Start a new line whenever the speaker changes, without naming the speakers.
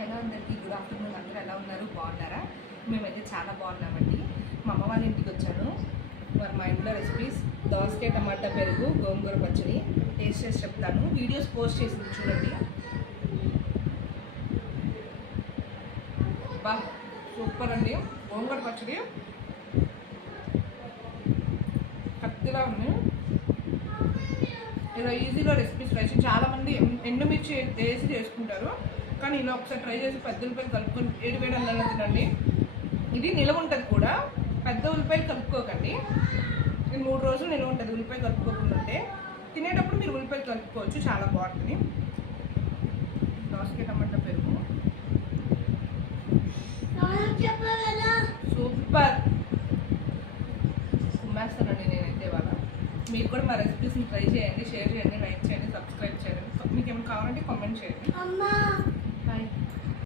Hello అందరికీ good afternoon. అందరూ ఎలా ఉన్నారు? బాగున్నారా? మేమైతే చాలా బాగున్నామండి. మా అమ్మ వాళ్ళ ఇంటికి వచ్చాను. మరి మా ఇంట్లో రెసిపీస్ దోసకాయ టమాటా పెరుగు గోంగూర పచ్చడి టేస్ట్ చేసి చెప్తాను. వీడియోస్ పోస్ట్ చేసింది చూడండి. బా సూపర్ అండి. గోంగూర పచ్చడి. కత్తిలా ఉంది. ఇలా ఈజీగా రెసిపీస్ ట్రై చాలామంది ఎండుమిర్చి వేసి చేసుకుంటారు. కానీ ఇలా ఒకసారి ట్రై చేసి పెద్ద ఉల్లిపాయలు కలుపుకొని ఏడు వేడి అన్నంలో తినండి ఇది నిలవ ఉంటుంది కూడా. పెద్ద ఉల్లిపాయలు కలుపుకోకండి. ఇది మూడు రోజులు నిలవ ఉంటుంది ఉల్లిపాయ కలుపుకోకుండా ఉంటే. తినేటప్పుడు మీరు ఉల్లిపాయలు కలుపుకోవచ్చు చాలా బాగుంటుంది. దోసకాయ టమాటా పెరుగు. సూపర్. కుమ్మేస్తానండి నేనైతే వాళ్ళ మీరు కూడా మా రెసిపీస్ని ట్రై చేయండి షేర్ చేయండి లైక్ చేయండి సబ్స్క్రైబ్ చేయండి. మీకు ఏమైనా కావాలంటే కామెంట్ చేయండి.